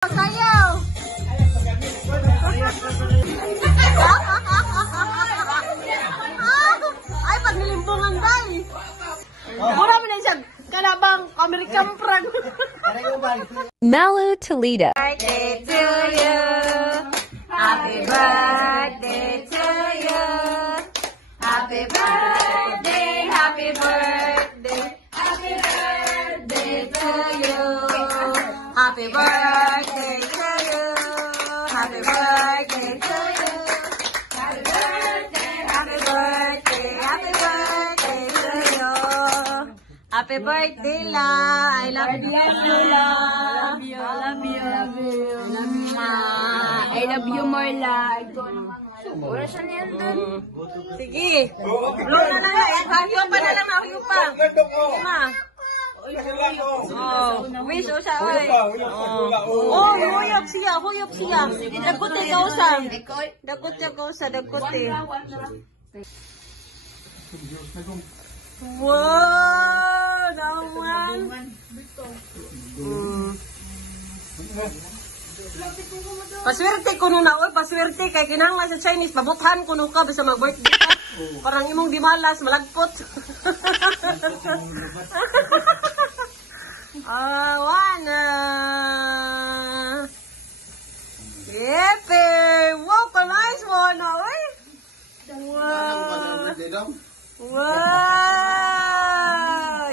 Sayaw! Ay, pag nilimbungan day. Mura mo na siya. Kalabang American pran. Malu Toledo. Birthday to you. Happy birthday to you. Happy birthday, happy birthday. Happy birthday to you. Happy birthday to you. Happy birthday to you. Happy birthday, happy birthday, happy birthday to you. Happy birthday, La. I love you, La. Love you, love you, love you. I love you more, La. Wala siya niyan dun. Sige. Blow na lang. Hayo pa na lang. Hayo pa. Ma. Oh, wish o siya. Oh, huyop siya. Huyop siya. Dagote ka usa. Dagote ka usa. Dagote. Wow! Naman. Paswerte ko nung naoy, paswerte kay kinahanglan sa Chinese, pabuthan ko nung ka bisa mag-birthday ka. Parang imong dimalas, malagpot. Wana. Yepe! Wow, ka-nice one, oy! Wow! Wow!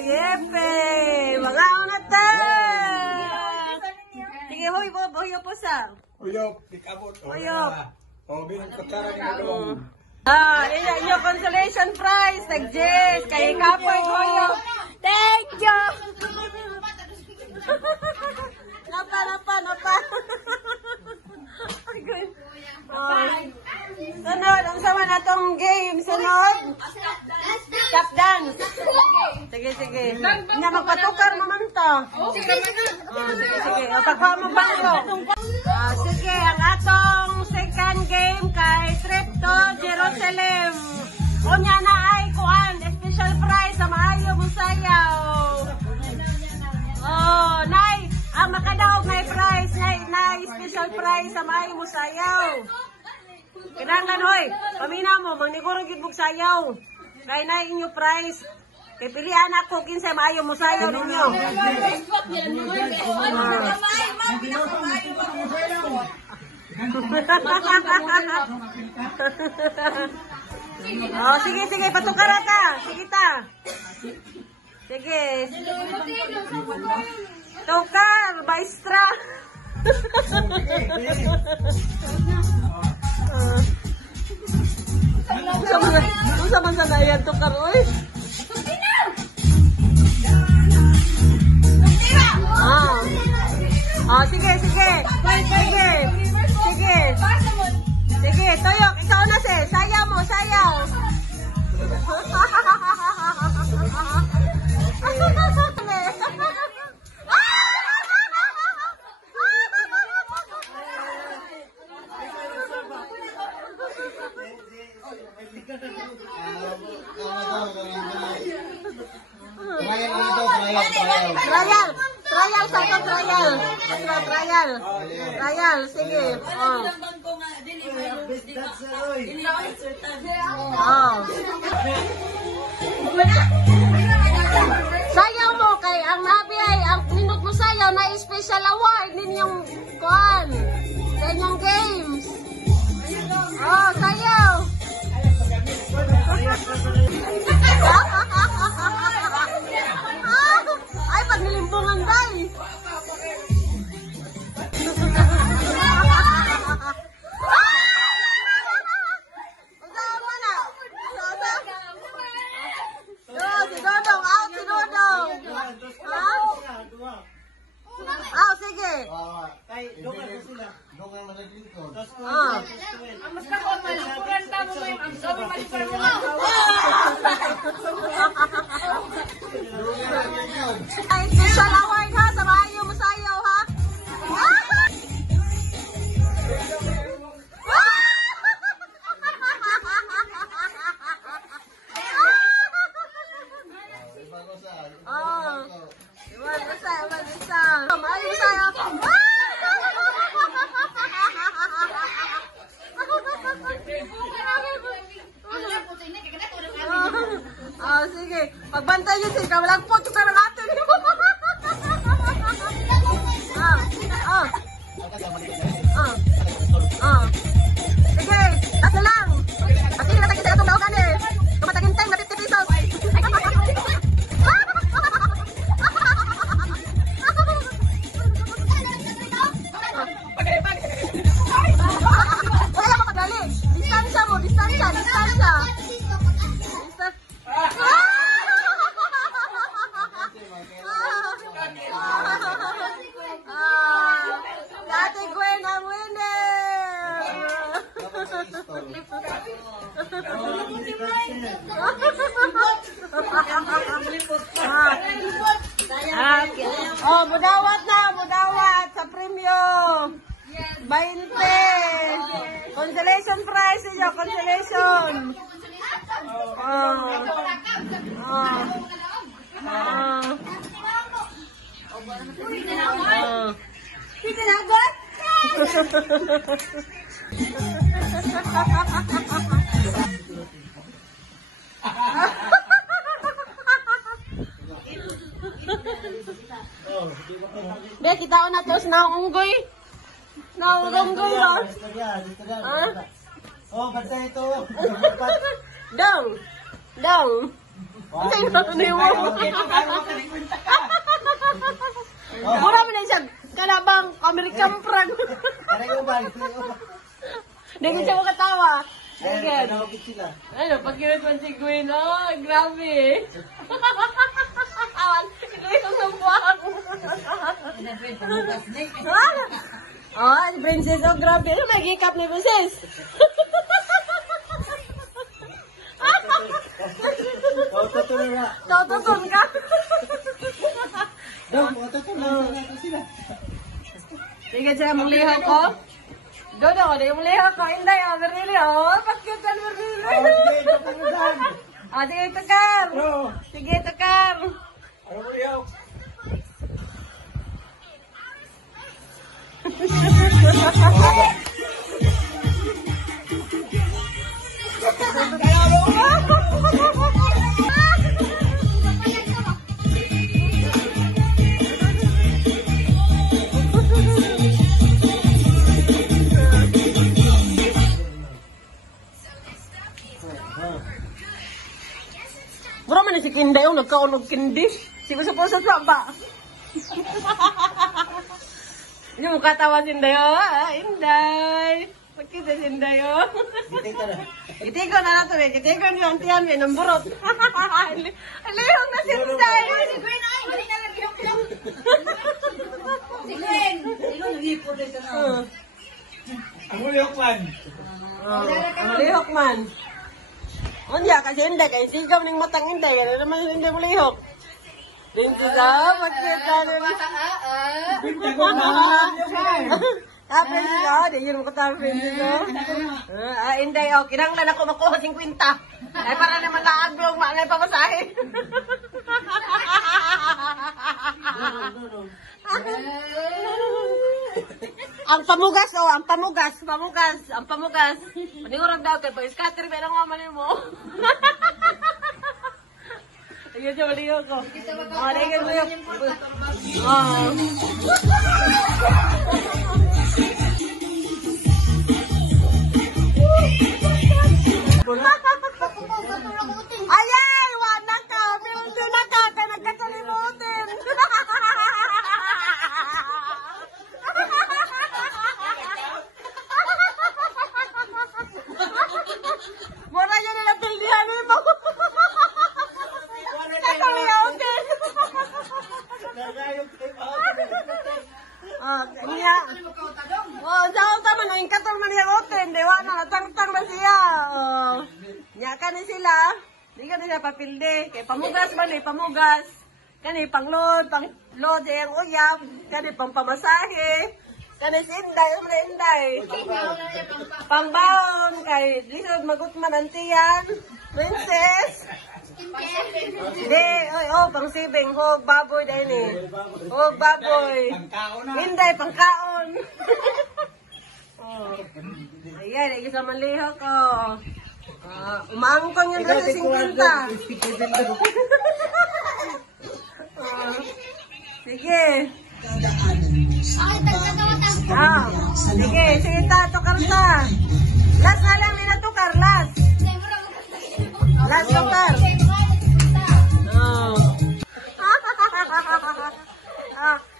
Yepe! Mga unata! Sige, huyop po sa. Uyop, dikabot. Uyop. Oh, bilang kutsara ni Kalong. Yung consolation prize, nag-Jess, kay Kapoy Koyo. Thank you! Napa. Sunod, ang sama na tong game. Sunod. Tap dance. Sige. Hindi magpatukar naman to. Sige. O, pagkawa mo bangko. Sige, ang atong second game kay trip to Jerusalem. Unya na ay kuan, special prize sa maayo mo sayaw. Oh, nay, ang makadaog na prize, nay, special prize sa maayo mo sayaw. Kinahanglan hoy, pamina mo, maniguro gid bug sayaw. Kay nay inyo prize. Kay pilihan ako kinsa maayo mo sayaw ninyo. Oh, sige, patukar ta. Sige ta. Sige. Tukar, maestra. Unsa man sa dayan tukar oy? Sige. Sige, Toyok, ikaw na si. Sayaw mo, sayaw. Trial, sige. Sayaw mo kay ang nabi ay ang minute mo sayaw na special award ninyong kuan sa inyong games. Oh, sayaw. Ay, pag nilimbungan day. Sige. Ay, special award ha, sa maayo mo sayaw ha. Iwan, isa. Maayo mo sayaw. walang po, ito na natin. Sige, kasi lang. Kasi natagin sa itong daogan eh. Tumatagin time na 50 pesos. Wala mo pagdali. Distansya mo, distansya. Ate Gwen ang Oh, mudawat sa premyo. 20. Consolation prize niyo, consolation. Be, kita na to sa unggoy. Naunggoy yun. Oh, basta ito. Dong. Ano yung mo? Mura mo na siya. Kanabang American prank. Hindi ko siya makatawa. Again. Ano, pag-iwit man si Gwen. Oh, grabe. Awan, ito yung sambuang. Oh, si Princess, oh, grabe. Ano, may gikap ni Princess? Tututun ka. Sige, siya mong liho ko. Dodo, yung liho ko. Inday, oh, berili, oh. Bakit ka berili? Sige, tukar. Sige, tukar. Ano mo yaw? Bro, man si Kinday, yung nagkaunog kindi. Sigo sa puso sa ba? Hindi mo katawa si Inday, oh. Inday. Pagkita si Inday, oh. Itigo na nato, eh. Itigo niyo ang tiyan, eh. Namburot. Alihong na si Inday. Si Gwen, ay. Mali na lang, bilong-bilong. Si Gwen. Ilong nag-ipod na siya na. Ang uliyok man. Ang lihok man. Unya, kasi Inday, kaya sigaw ng matang Inday. Ano naman yung Inday mo lihok? Princess, magkita na rin. Princess, di yun mo katawa, Princess. Inday, kinanglan ako makuha 50. Ay, para naman naaglong, maalay pa masahe. Ang pamugas, ang pamugas. Panigurag daw kay pag-scatter, may nangaman mo. Ayun siya, maliho ko. Ayun mo yung... Ayay! Wala ka! Pinundo na ka! Kaya nagkakalimutin! Mura yun na natildihan mo! Kanya. Jauh tama na yung katong maniyagotin. Dewa na, natang-tang na siya. Nya ka ni sila. Di ka nila papilde. Kaya pamugas man eh, pamugas. Kani panglod, panglod yung uyap. Kani pang pamasahe. Kani si Inday, Inday. Pangbaon. Kay lisod magutman ang tiyan. Princess. Hindi, pang sibing, hog, baboy dahil eh. Hog, baboy. Hindi, pangkaon. Ayan, ay isa manliho ko. Umangkong yun doon sa 50. Sige. Sige, sige ta, tukar ta. Last na lang nila tukar, last. Last tukar.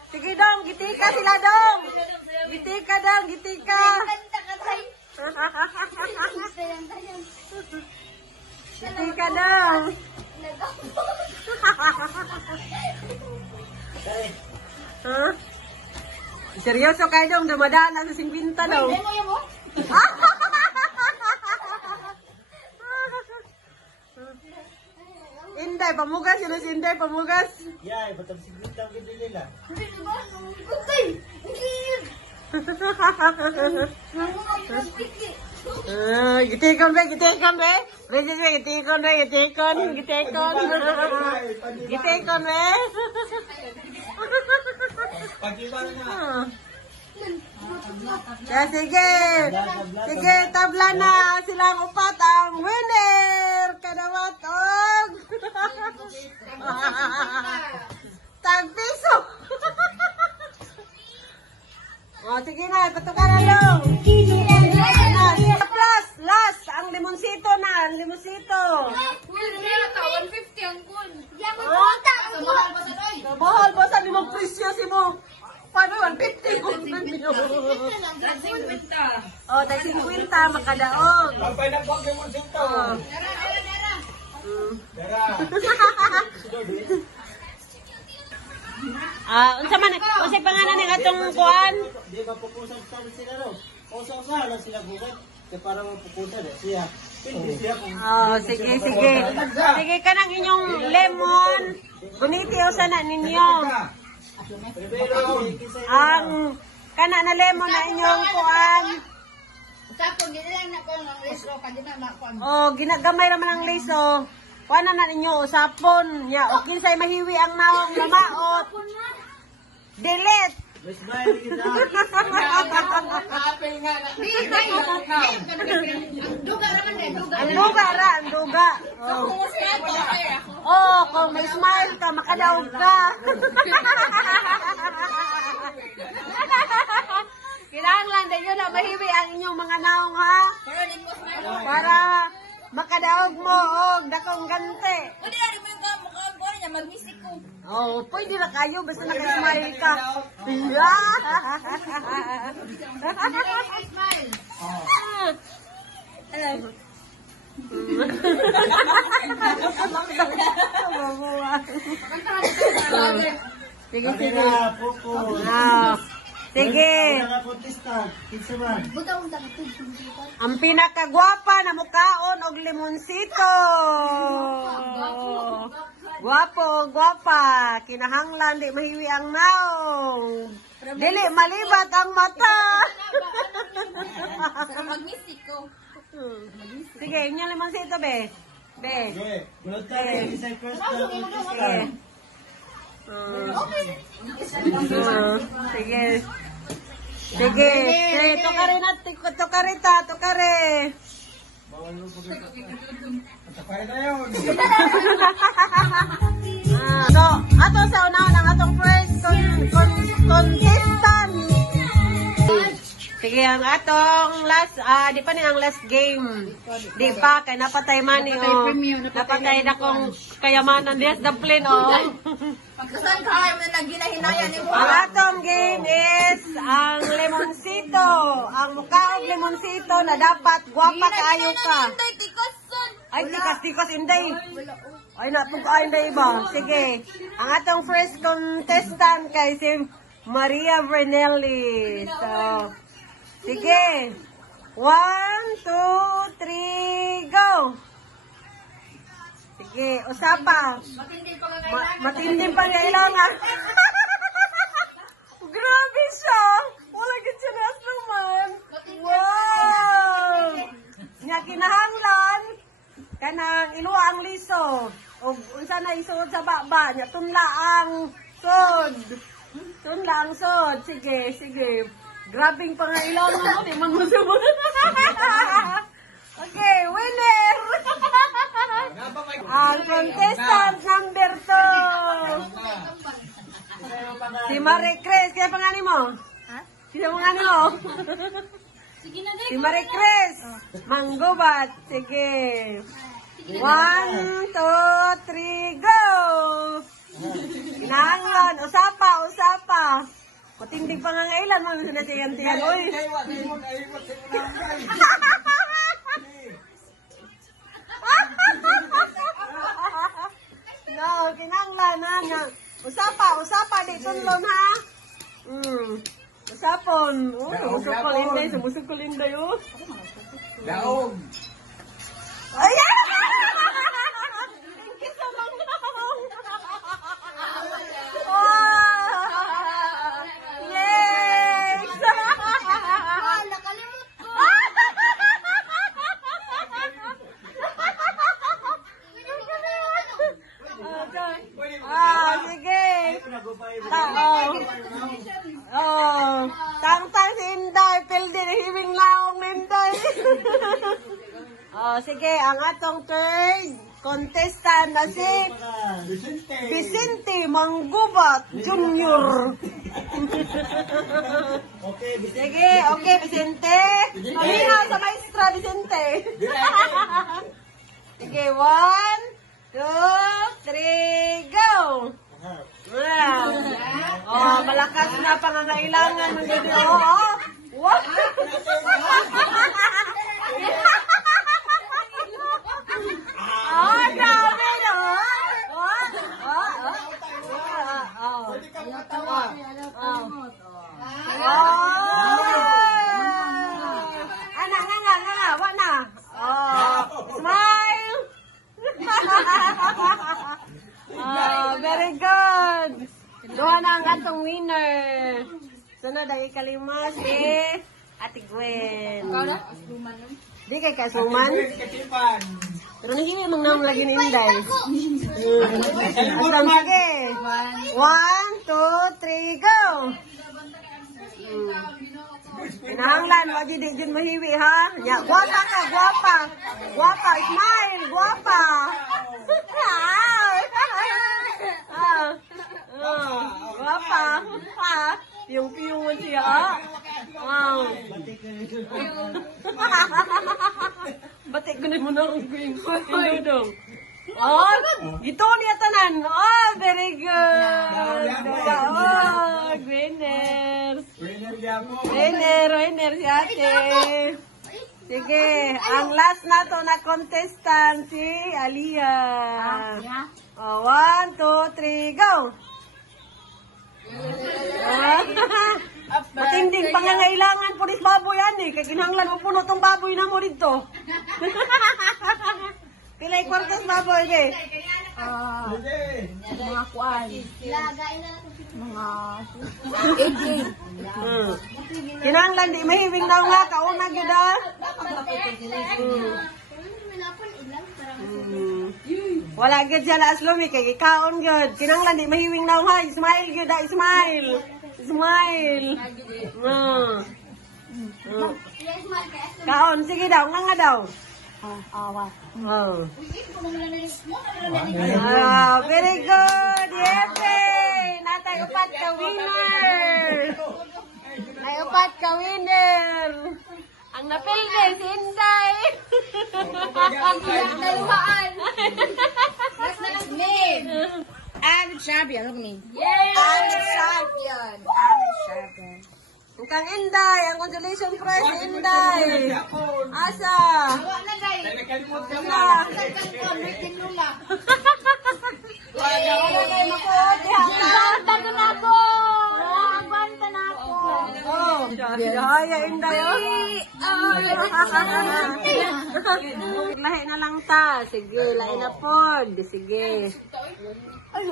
Sige dong, gitika sila dong. Gitika dong, gitika. Gitika dong. Huh? Seryoso kayo dong, dumadaan na sa 50 daw. Inday, pamugas yun si Inday, pamugas. Yay, batang sigit ang ganda nila. Gitikon be, gitikon be. Regis be, gitikon be, gitikon, gitikon. Gitikon be. Pag-iwan na. Sige. Sige, tabla na silang upat ang winner. Kadawatog. Tag-piso. O, sige na, patukaran lang. Plus, last, ang limonsito na, ang limonsito. 150 ang kun. Mahal ba sa limang presyo si mo? Paano 150? O, tag 50, makadaog. Kapay na bang yung sinto. Dara. Unsa man, unsa pangalan ng atong kuan? Di mapupusan sa sila ro. Usaw na lang sila bukat. Kaya para mapupusan siya. Hindi siya kung... Sige, sige. Sige ka ng inyong lemon. Guniti o sana ninyo. Ang kana na lemon na inyong kuan. Tapos, ginilang na ko ng liso, kagina na ko. Ginagamay naman ang liso. Kuan na ninyo, usapon. Ya, okay say mahiwi ang naong lamaot. Delete. Mas bayan kita. Apel nga na. Duga naman eh, duga. Ang duga ra, ang duga. Oh, kung may smile ka, makadaog ka. Kinahanglan din yun na mahiwi ang inyong mga naong ha. Para makadaog mo og dakong gante. Pwede na rin mo yung mukha ko niya, mag-misik ko. Oh, pwede na kayo basta naka-smile ka. Smile. Sige, sige. Kaya, pupo. Sige. Mga kontista. Kinsa man. Ang pinakagwapa na mukaon og limonsito. Gwapo, gwapa. Kinahanglan di mahiwi ang naong. Dili malibat ang mata. Mag-misik ko. Sige, inyong limonsito be. Be. Okay. Bulot tayo. Isa first na kontista. Sige. Sige. Sige, tukari na. Tukari ta, tukari. Bawal mo po dito. Patapay na yun. So, ato sa unahan ang atong first contestant. Sige, ang atong last, di pa ni ang last game. Di pa, kay napatay man ni, napatay na kong kayamanan, des dumpling, Pagkasan ka kayo na naginahinaya ni mo. Ang atong game is ang limonsito. Ang mukhaog limonsito na dapat gwapa kaayo ka. Ay, tikas-tikas, inday. Ay, napag-ay na iba. Sige. Ang atong first contestant kay si Maria Vernelli. So, sige. 1, 2, 3, go! Sige, usapa. Matinding pangailangan. Grabe siya. Wala gid naman. Wow! Nga kinahanglan kanang iluwa ang liso. O unsa na isuod sa baba nya tunla ang sod. Tunla ang sod. Sige, sige. Grabing pangailangan mo di man mo sumod. Okay, winner! Ang contestant number 2. Si Marie Chris, kaya pangani mo? Ha? Sino pangani mo? Sige na, Si Marie Chris. Manggubat. Sige. 1, 2, 3, go! Kinahanglan. Usapa. Kutindig pangangailan mo. Gusto na tiyan-tiyan. Uy. No, kinahanglan na. Usapa. Di tunlon ha. Usapon. Sumusukol inday. Daog. Ayan! Yes! Nakalimot ko. Sige. Tang-tang si Inday. Pildi na himing laong Inday. Sige, ang atong third contestant na si Vicente Manggubat Jr. Okay, Sige, okay, Vicente. Pahinga sa maestra, Vicente. Sige, 1, 2, 3, go! Wow. Malakas na pangangailangan ng ganyan. Wow! Grabe no! Nga. Wa na. Smile! Very good. Duha na ang atong winner. Sunod ang ikalima si Ate Gwen. Di kay kasuman. Pero naging yung nang lagi ni Inday. Asam sige. 1, 2, 3, go! Pinahanglan, wadi di dyan mahiwi ha. Ya, guwapa ka, guwapa. Guwapa, smile, guwapa. Guwapa. Yung piyungan siya. Wow. Batik ko na muna ang going dong. Gito niya tanan. Very good. Winner si ate. Sige, ang last na to na contestant si Aliyah. 1, 2, 3, go! Matinding pangangailangan po rin baboy yan eh. Kaya ginanglan mo puno tong baboy na mo rito. Pilay kwartas baboy eh. Mga kuan. Mga 8. Kinanglan di mahiwing daw nga. Kauna gyud ah. Wala gyud siya na aslumi kay ikaon gyud. Kinanglan di mahiwing daw ha. Smile gyud ah. Smile. Kaon sige daw nga daw. Very good. Yepe. Natay upat ka winner. Upat ka winner. Ang napilde si Inday. Daluhaan. I'm champion. Look at me. I'm champion. Kang Inday, ang consolation prize si Inday. Asa? Daya Inday. Lahi na lang ta. Sige, lahi na pod. Sige.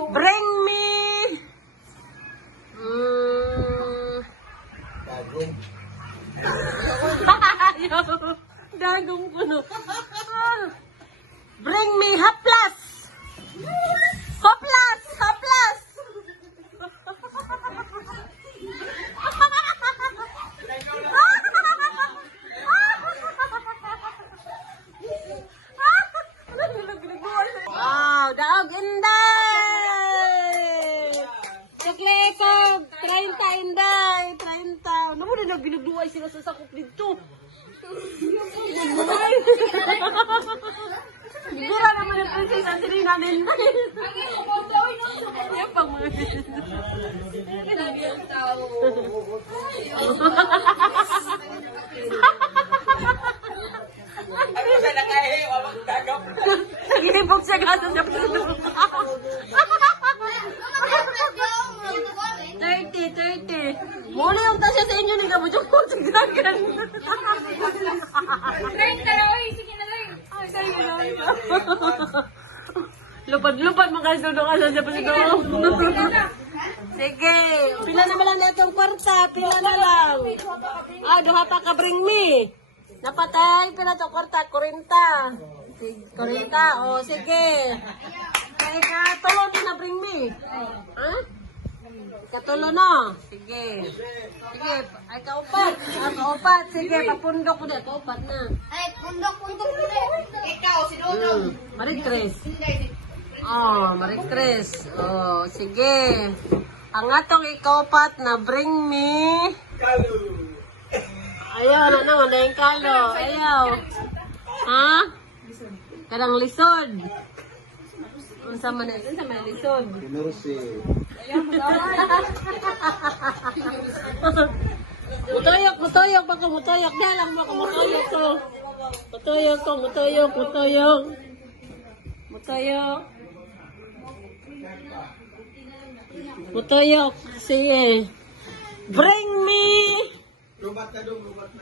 Bring me. Dagong puno. Bring me haplas. Haplas. Wow, daog Inday. Chocolate. nagbinuduay sila sa sakop dito. Sigura naman yung princess ang sila namin. Yan pang mga Ano sa nakahiyo, amang tagap. nagilipog siya gano'n sa puso. 30. Muna yung tasya sa inyo ni Kabujok po. Sigdagan. Lupad-lupad magkasundo ka sa puso. Sige. Pila na lang na itong kwarta. Pila na lang. Duha pa ka bring me. Napatay. Pila itong kwarta. 40. 40. Sige. Kaya ka, tulo din na bring me. Ha? Katulo na. Sige. Sige. Ay, kaupat. Kaupat. Sige, papundok ko na. Kaupat na. Ay, pundok ko. Ikaw, si Dodong. Marikres. Marikres. Sige. Ang atong ikaupat na bring me. Ayaw na naman na yung kalo. Ayaw. Ha? Kadang lisod. Unsa man lisod. Kinusi. Mutuyok, baka mutuyok. Dalang baka mutuyok ko. Mutuyok. Sige. Bring me. Lubat na doon, lubat na.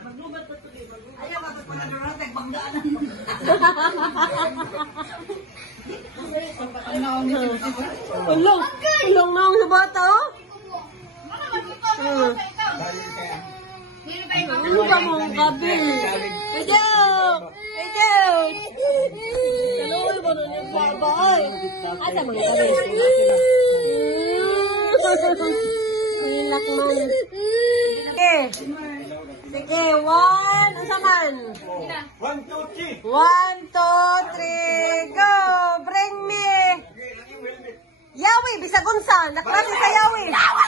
Ulong na ang sa bata, oh. Ano ba mong gabi? Ejok! Kaluoy mo na yung baba, oy. Asa mga gabi? Hilak mo. Sige, 1, asa man? 1, 2, 3. 1, 2, 3, go! Bring me! Yawi, bisag unsa, naklase sa Yawi. Hala.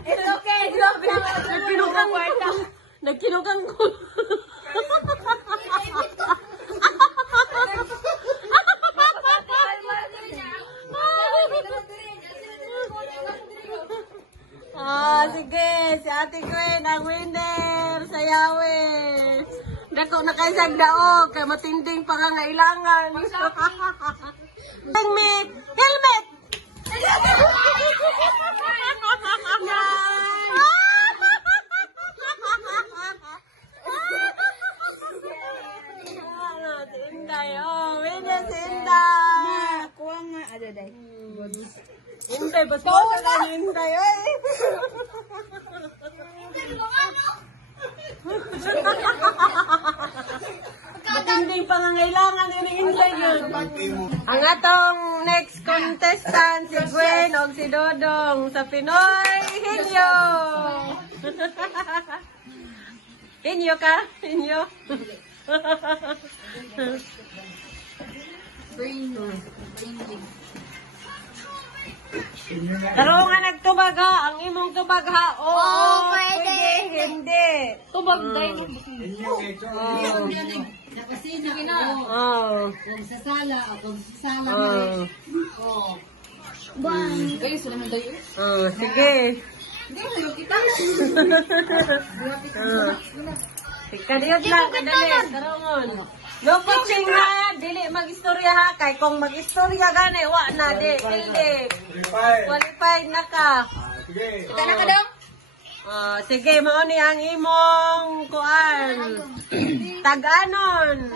It's okay, nagkinugang ko. Sige, si Ate Gwen ang winner sa Yawe. Dako na kayo sa daog, kay matinding pangangailangan. Helmet! Helmet! Inday, winner si Inday. Kuha nga, day. Inday, basta ka ni Inday, oy. Matinding pangangailangan ni Inday yun. Ang atong next contestant, si Gwen o si Dodong sa Pinoy Hinyo. Hinyo ka? Hinyo? Pero nga nagtubag ha, ang imong tubag ha, oo, pwede, hindi. Tubag tayo. Kung sa sala, Sige. Kadiyot lang, kadali, karongon. No coaching ha, dili mag-istorya ha, kay kung mag-istorya gani, wa na, dili. Qualified na ka. Sige. Kita na ka daw? Sige, mao ni ang imong kuan. Tag-anon.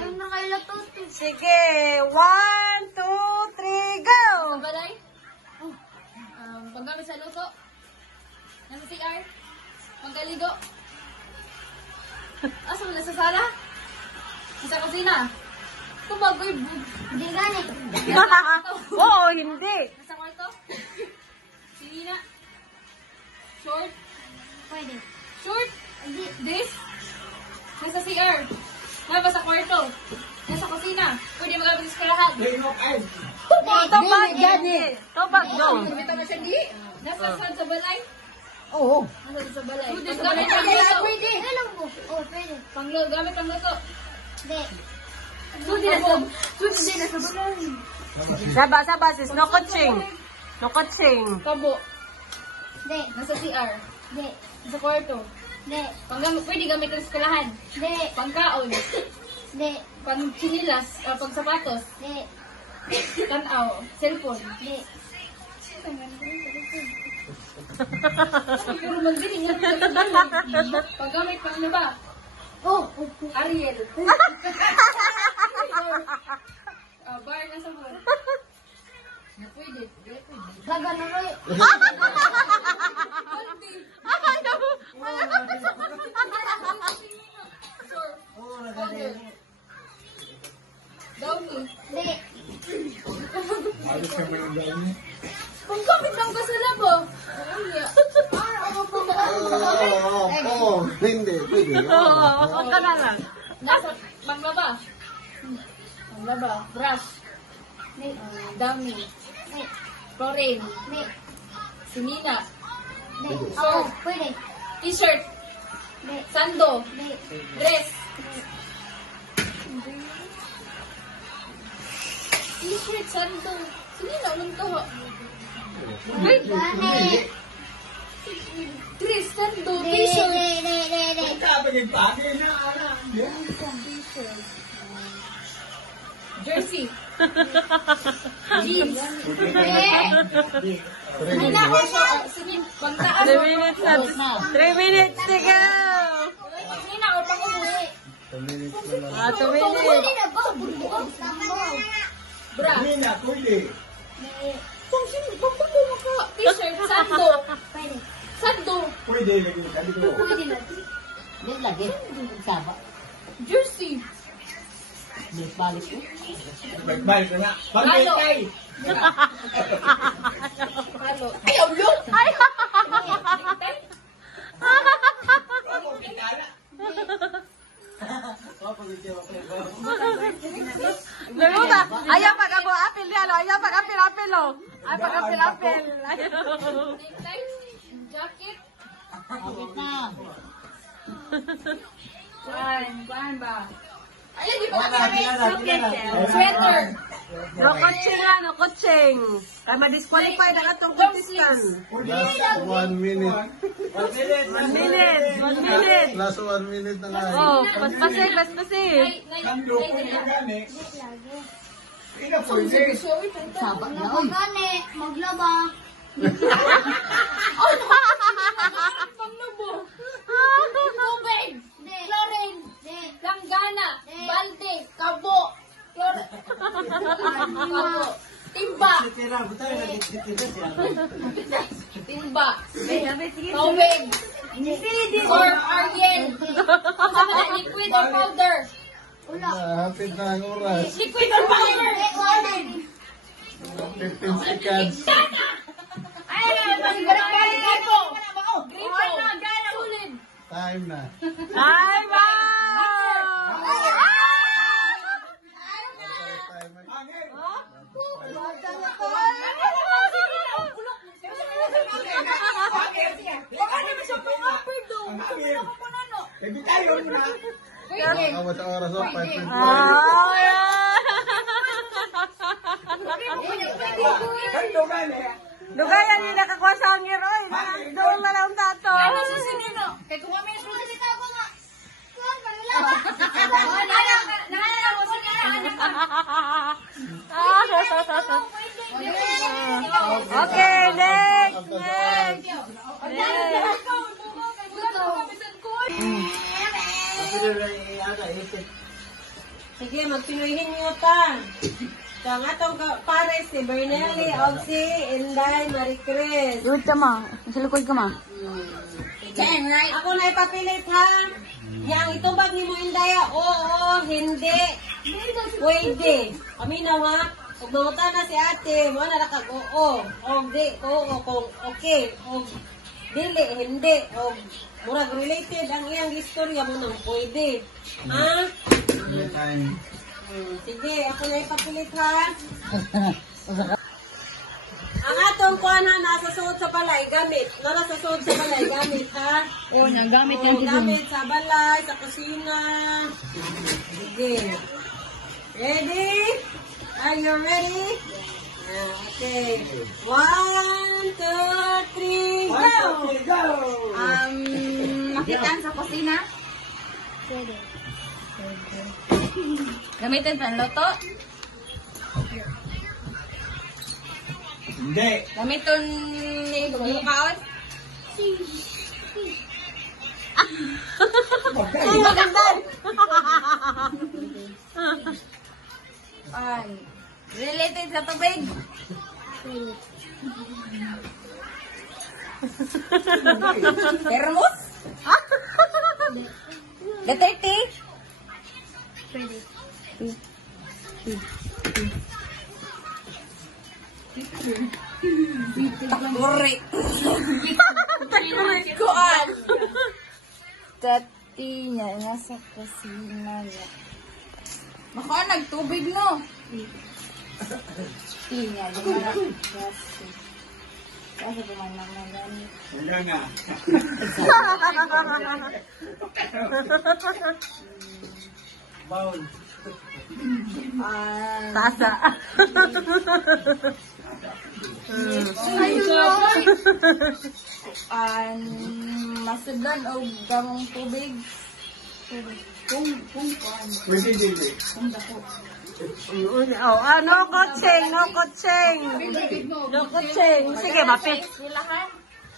Sige, 1, 2, 3, go! Balay? Paggamit sa luto? Nasa CR? Pagkaligo? Asa mo na sa sala? Sa kusina? Tumagoy. Hindi gani. Oo, hindi. Nasa kwarto? Sinina? Short? Pwede. Short? This? Nasa CR. Naba sa kwarto. Nasa kusina. Pwede magamit sa eskwelahan. Tobag, gani. Tobag, go. Nasa sa balay? Oo. Nasa sa balay. Paggamit pang luto. Pwede. Alam ko. Oh, pwede. Gamit pang luto. Hindi. Sudi na sa balay. Saba, sis. No coaching. No coaching. Kabo. Hindi. Nasa CR. Hindi. Sa kwarto. Hindi. Pwede gamit sa eskwelahan. Hindi. Pangkaon. Hindi. Pang chinilas. O pang sapatos. Hindi. Tanaw. Cellphone. Hindi. Pero magdiling lang sa paggamit pa ano ba? Oh. Ariel. Bar na sa buwan. Pwede. Gagano rin. Downy. Hindi. Paggamit lang ba sa labo? Hindi, pwede. Oo, ka na lang. Nasa panglaba. Panglaba. Brush. Downy. Hindi. Chlorine. Hindi. Sinina. Hindi. Oh, pwede. T-shirt. Hindi. Sando. Hindi. Dress. T-shirt, sando. Sinina, anong to? Wait. Gani. Dress, sando, Hindi. t-shirt. Hindi. Jersey. Jeans. Hindi na ako siya. Sige, pagtaas. 3 minutes na. 3 minutes to go. Pag-nina o pag-ubus. 2 Pwede minutes. na ba? Burbukang tamo. Bra. Hindi. Pag ka. T-shirt, sando. Pwede. Sando. Pwede na. Hindi lagi. Saba. Jersey. Balik ko. Halo. Halo. Ayaw lo. Necktie. Naruga. Ayaw pag-abo apil yan. Ayaw pag-apil-apil. Ay, pag-apil-apil. Necktie. Jacket. Bakit na? Kuan ba? Ayun, di ba? Sweater. No coaching lang, no coaching. Kaya ma-disqualify na atong contestant. 1 minute. 1 minute. 1 minute. Last 1 minute na lang. Oh, paspasig, paspasig. Saba na. Laba gani. Maglaba. Panglubo. Tubig. Hindi. Chlorine. Hindi. Langgana. Balde. Kabo. Kabo. Timba. Timba. Tawig. Or Ariel. Kasama na liquid or powder. Wala. Hapit na ang oras. Liquid or powder. 15 seconds. Ay, gripo. Gripo. Sulid. Time na. Time out! Awat sa oras of 5 minutes. Dugayan niyo nakakuha sa hangir, oy. Doon na lang tato. Ano si Sinino? Kaya kung kami nasunod si Tago nga. Naalala mo si Okay, next, next. Sige, magpinuhin niyo pa. So, ang atong pares si Bernelli, Oxy, Inday, Maricris. Iwag ka ma. Nasa likod ka ma. Sige. Cheng, right? Ako na ipapilit ha. Yang itubag ni mo Indaya, oo, hindi. Pwede. Aminaw ha. Kung mangutan na si ate, mo na nakag oo. O di, oo, kung okay. O dili, hindi. O murag related ang iyang istorya mo nang pwede. Ha? Sige, ako na ipapilit ha. Ang atong kuha na nasa suot sa balay, gamit. Nasa suot sa balay, gamit ha. Oo, nagamit Oo, gamit sa balay, sa kusina. Sige. Ready? Are you ready? Okay. 1, 2, 3, go! Makitaan sa kusina? Gamitin sa loto? Hindi. Gamitin ni Lukaon? Ay, magandang! Related sa tubig? Termos? Gaterti? Takuri. Kuan. Tati niya nasa kusina niya. Baka nagtubig no? Tinya, kasi gumana-mana. Wala nga. Baul. Tasa. Masudan o gamong tubig. Kung dako. Oh, no coaching, no coaching. No coaching. Sige, mapit. Silahan.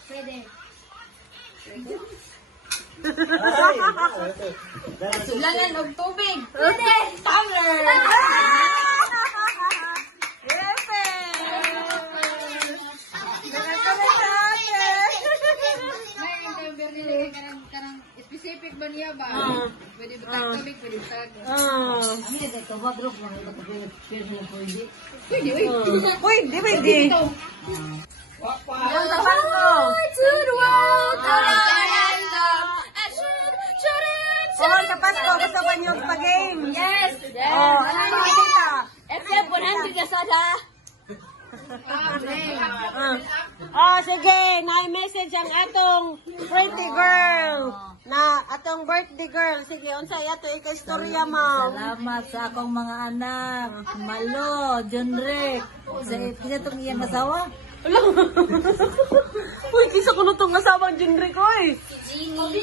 Pwede. Sulanan og tubig. Pwede. Tumbler. Specific ba niya ba? Pwede ba tubig, pwede tag. Kami nagkatawa, bro. Pwede. Pwede, pwede. Yung tapat ko. To the world. Oh, tapat ko. Gusto ko nyo pa-game. Yes. Oh, ano yung makikita? Except 100 na sada. Oh, sige. Na-message ang atong pretty girl. Na atong birthday girl. Sige, unsay ato ika-istorya mo. Salamat sa akong mga anak. Malo, John Rick. Sa itong iyang asawa. Uy, kisa ko nung asawang Jinri ko eh.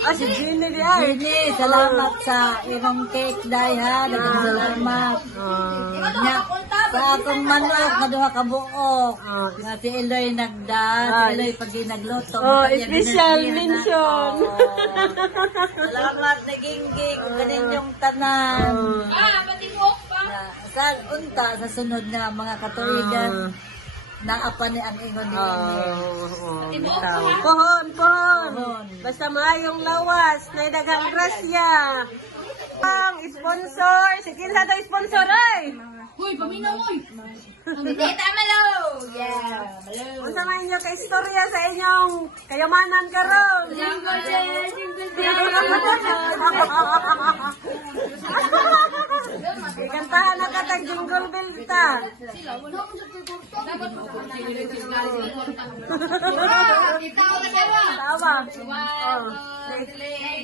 Ah, si Ginny di ay. Jenny, salamat sa imong cake, day ha. Dagang salamat. Nya, sa akong manok, na duha ka buok. Nga si Eloy nagdaan, si Eloy pag nagluto. Oh, Kaya special binigyan na mention. ako. Salamat na gingging, kaninyong tanan. Matibok pa. Sa unta, sa sunod na mga katuligan, naapa ni ang ingon ni Pohon, pohon. Basta maayong lawas, na daghang grasya. Ang sponsor, sige sa to sponsor ay. Hoy, paminaw oy. Tita Malo. Yeah. Unsa man inyo ka istorya sa inyong kayamanan karon? Jingle bell, jingle bell. Ikantahan na katag jingle bell ta. Tawa.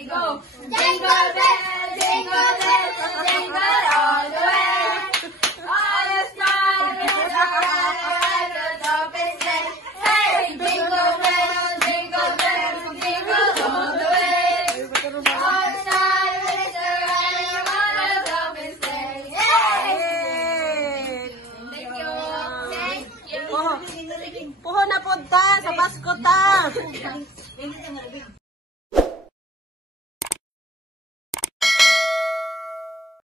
Go. Jingle bell, jingle bell, jingle all the way. All the stars in the around the open sleigh. Hey, jingle bell, jingle bell, jingle all the way. All the stars in the around the open sleigh. Yay! Thank you. Thank you. Puho na po ta, sa Pasko ta.